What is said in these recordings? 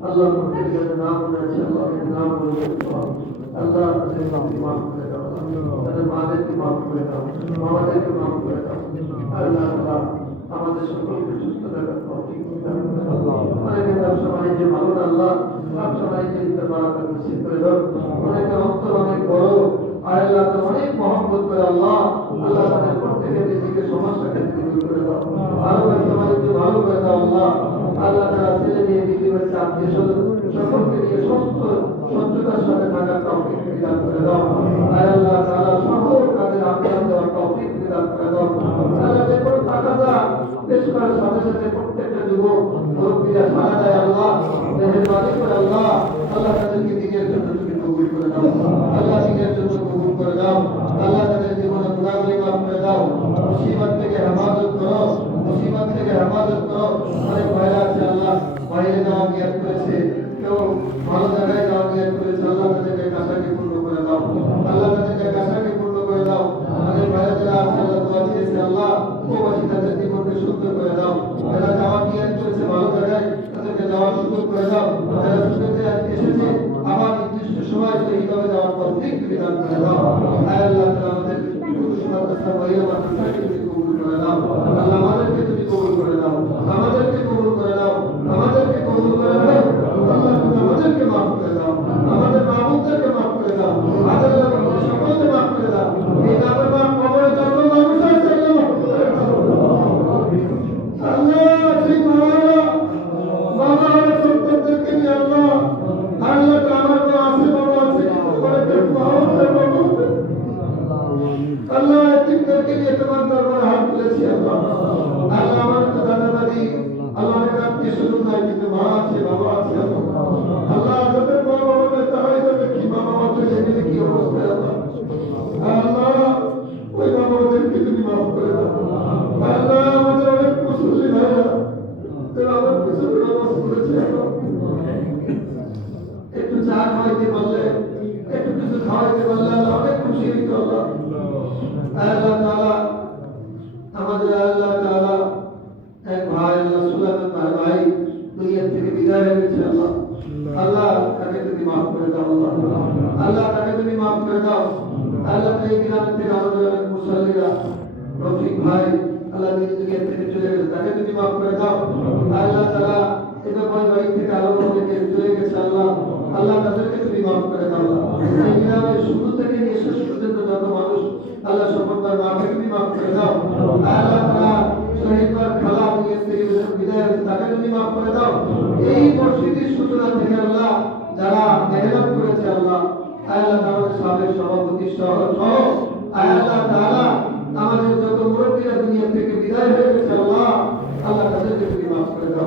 Allah প্রত্যেকের নাম আছে আল্লাহর নাম বলে আল্লাহ তাদের মাফ করে দাও তাদের মাদেরকে মাফ করে দাও আমাদেরকে মাফ করে দাও আল্লাহ আমাদের সকলকে সুস্থ রাখার তৌফিক দান করো অনেকে ব্যবসা বাণিজ্য ভালো না আল্লাহ ব্যবসা বাণিজ্যে বারাকাত নসিব করে দাও অনেকে অন্তর অনেক বড় আল্লাহ তো অনেক মহব্বত করে আল্লাহ আল্লাহ তাদের প্রত্যেকের নিজেকে সমস্যাকে দূর করে দাও আরো ব্যবসা বাণিজ্য ভালো করে দাও আল্লাহ আল্লাহ তারা ছেলে মেয়ে বিক্রি করে আত্মীয় স্বজন সকলকে নিয়ে সুস্থ সচ্ছতার সাথে থাকার তৌফিক দান করে দাও আল্লাহ তাআলা সকল কাজে আজ্ঞা দেওয়ার তৌফিক দান করে দাও আল্লাহ যে কোনো তাকাজা পেশ করার সাথে সাথে প্রত্যেকটা যুবক মুরব্বিরা সাড়া দেয় আল্লাহ মেহেরবানি করে আল্লাহ আল্লাহ তাদেরকে দিনের জন্য তুমি কবুল করে দাও আল্লাহ দিনের জন্য কবুল করে দাও আল্লাহ তাদের জীবনে গুনাহগুলি মাফ করে দাও মুসিবত থেকে হেফাজত করো মুসিবত থেকে হেফাজত করো অনেক ভাইরা আছে আল্লাহ বাইরে যাওয়া নিয়ত করেছে কেউ ভালো জায়গায় যাওয়া নিয়ত করেছে আল্লাহ তাদেরকে কাশাকে পূর্ণ করে দাও আল্লাহ তাদেরকে কাশাকে পূর্ণ করে দাও আমাদের ভাইরা যারা আছে আল্লাহ দোয়া চেয়েছে আল্লাহ উপবাসী তাদের জীবনকে সুন্দর করে দাও যারা যাওয়া নিয়ত করেছে ভালো জায়গায় তাদেরকে যাওয়ার সুযোগ করে দাও যারা সুযোগে এসেছে আবার নির্দিষ্ট সময় সেইভাবে যাওয়ার তৌফিক দান করে দাও আল্লাহ তাআলা আমাদের মাদ্রাসা বাইরে মাদ্রাসাকে তুমি কবুল করে দাও আল্লাহ আমাদেরকে তুমি কবুল করে দাও আমাদেরকে কবুল করে দাও আমাদেরকে কবুল করে দাও আল্লাহ তুমি আমাদেরকে মাফ করে দাও আমাদের মাহবুবদেরকে মাফ করে দাও আল্লাহ সকলকে মাফ করে দাও এই নামের মাফ কবরে যত মানুষ আছে আল্লাহ ঠিক বাবা সত্যদেরকে নিয়ে আল্লাহ আল্লাহ আমার তো আছে বাবা আছে করে আল্লাহ এতিমদেরকে নিয়ে তোমার দরবারে হাত তুলেছি আল্লাহ আল্লাহ আমার তো দাদা দাদি আল্লাহ অনেক আত্মীয় স্বজন নাই কিন্তু মা আছে বাবা আছে আল্লাহ যাদের মা বাবা তারাই যাবে কি বাবা মা চলে গেলে কি অবস্থা আল্লাহ আল্লাহ ওই মা বাবাদেরকে তুমি মাফ করে দাও আল্লাহ আমাদের অনেক মুসলিম ভাইরা যারা আমার পিছনে নামাজ পড়েছে একটু চা খাওয়াইতে পারলে একটু কিছু খাওয়াইতে পারলে আল্লাহ অনেক খুশি হইতো আল্লাহ আল্লাহ তাআলা আমাদের আল্লাহ তাআলা এক ভাই আল্লাহ সুলাইমান ভাই দুনিয়া থেকে বিদায় হয়ে গেছে আল্লাহ আল্লাহ তাকে তুমি মাফ করে দাও আল্লাহ আল্লাহ তাকে তুমি মাফ করে দাও আল্লাহ এই গ্রাম থেকে আমাদের অনেক মুসল্লিরা রফিক ভাই আল্লাহ দুনিয়া থেকে চলে গেছে তাকে তুমি মাফ করে দাও আল্লাহ তাআলা এটা বাড়ি থেকে আলো থেকে চলে গেছে আল্লাহ আল্লাহ তাদেরকে তুমি মাফ করে দাও এই গ্রামের শুরু থেকে নিয়ে শেষ পর্যন্ত যত মানুষ আল্লাহ সর্বদার মাকে তুমি মাফ করে দাও আল্লাহ তাআলা শহীদবার খালা দুনিয়া থেকে বিদায় হয়েছে তাকে তুমি মাফ করে দাও এই মসজিদের সূচনা থেকে আল্লাহ যারা মেহনত করেছে আল্লাহ আল্লাহ আমাদের সাবেক সভাপতি সহ আল্লাহ তাআলা আমাদের যত মুরব্বীরা দুনিয়া থেকে বিদায় হয়ে গেছে আল্লাহ আল্লাহ তাদেরকে তুমি মাফ করে দাও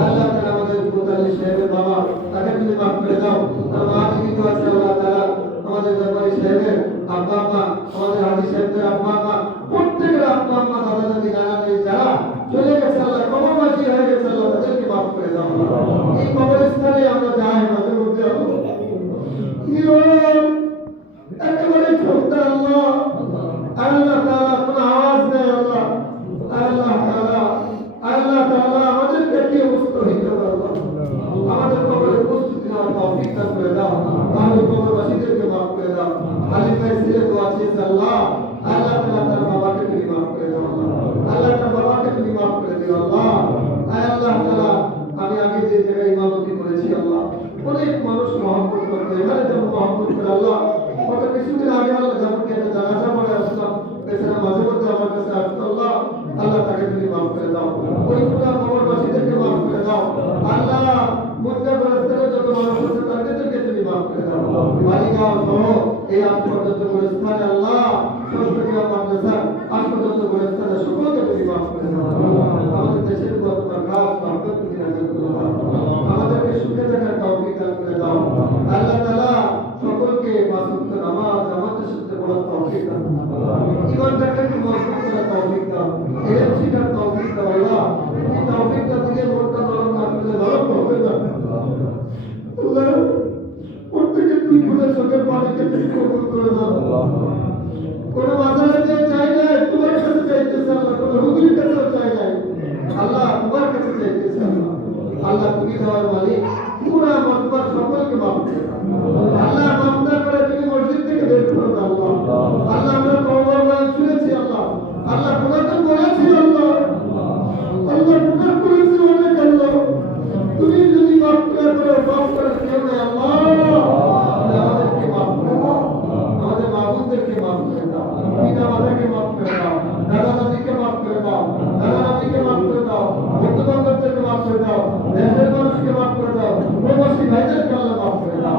আল্লাহ তাআলা আমাদের মুতাল্লি সাহেবের বাবা তাকে তুমি মাফ করে দাও আর মা জীবিত আছে আল্লাহ তাআলা আমাদের দরবারি সাহেবের আব্বা আম্মা আমাদের হাজি সাহেবদের আব্বা আম্মা প্রত্যেকের আব্বা আম্মা দাদা দাদি নানা নানি যারা চলে গেছে আল্লাহ কবরবাসী হয়ে গেছে আল্লাহ তাদেরকে মাফ করে দাও এই কবরস্থানে আমরা যাই মাঝে মধ্যে একেবারে ছোট্ট আল্লাহ আল্লাহ তাআলা কোন আওয়াজ নেই আল্লাহ আল্লাহ তাআলা আমাদেরকে কি অবস্থা হইতে পারবে আমাদের কবরে উপস্থিত হওয়ার তৌফিক দান করে দাও আমাদের কবরবাসীদেরকে মাফ করে দাও আলী ভাই ছেলে দোয়া চেয়েছে আল্লাহ আল্লাহ তাআলা তার বাবাকে তুমি মাফ করে দাও আল্লাহ তার বাবাকে তুমি মাফ করে দিও আল্লাহ আল্লাহ তাআলা আমি আগে যে জায়গায় ইমামতি করেছি আল্লাহ অনেক মানুষ মহব্বত করতে এখানে যেমন মহব্বত করে আল্লাহ কত কিছুদিন আগে আল্লাহ যখন একটা জানাজা পড়ে আসলাম এছাড়া মাঝে মধ্যে আমার কাছে আসতো আল্লাহ আল্লাহ তাকে তুমি মাফ করে দাও ওই পুরা কবরবাসীদেরকে মাফ করে দাও আল্লাহ মুদ্রা পরিস্থিতিতে যত মানুষ আছে তাদেরকে তুমি মাফ করে দাও বালিগাঁও সহ এই আজ পর্যন্ত স্থানে আল্লাহ ষষ্ঠগ্রাম মাদ্রাসা আজ পর্যন্ত স্থানে সকলকে তুমি মাফ করে দাও আমাদের দেশের উপর তোমার খাস রহমত তুমি নাযিল করে দাও আমাদেরকে সুখে থাকার তৌফিক দান করে দাও আল্লাহ তাআলা সকলকে পাঁচ ওয়াক্ত নামাজ জামাতের সাথে পড়ার তৌফিক দান ইমানটাকে মজবুত করার তৌফিক দাও ইলম শিখার তৌফিক দাও আল্লাহ এই তৌফিকটা দিয়ে মনটা নরম না করলে নরম হবে না আল্লাহ প্রত্যেকের দুই ফুলের চোখের পানিকে তুমি কবুল করে দাও কোন মাদ্রাসাতে চাই না, তোমার কাছে চাইতেছে আল্লাহ, কোন হুজুরের কাছেও চাই না আল্লাহ, তোমার কাছে চাইতেছে আল্লাহ। আল্লাহ তুমি দেওয়ার মালিক, পুরা মতবার সকলকে মাফ করে দাও আল্লাহ। মাফ না করে তুমি মসজিদ থেকে বের করে দাও আল্লাহ। আল্লাহ আমরা তওবার বয়ান শুনেছি আল্লাহ, আল্লাহ গুনাহ তো করেছি আল্লাহ, আল্লাহ গুনাহ করেছি অনেক আল্লাহ, তুমি যদি মাফ না করো, মাফ করার কেউ নেই আল্লাহ। আমাদেরকে মাফ করে দাও, আমাদের মাবুদদেরকে মাফ করে দাও, পিতা মাতাকে মাফ করে দাও, দাদা দাদিকে মাফ করে দাও, দাদা দাদিকে মাফ করে দাও, বন্ধু বান্ধবদেরকে মাফ করে দাও, দেশের মানুষকে মাফ করে দাও, প্রবাসী ভাইদেরকে আল্লাহ মাফ করে দাও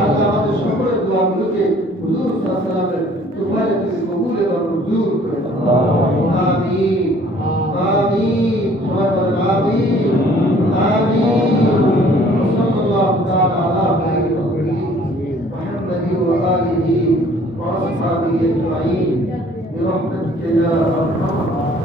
আল্লাহ। আমাদের সকলের দোয়াগুলোকে হুজুর সাল্লাল্লাহু আলাইহি ওয়াসাল্লামের তোফায়ে তুমি কবুল এবং মঞ্জুর করে দাও। আমিন আমিন, সবাই বলেন আমিন আমিন। সাল্লাল্লাহু তাআলা আলা সাইয়্যিদিনা মুহাম্মাদি ওয়া আলিহি ওয়া আসহাবিহি আজমাইন برحمتك يا ارحم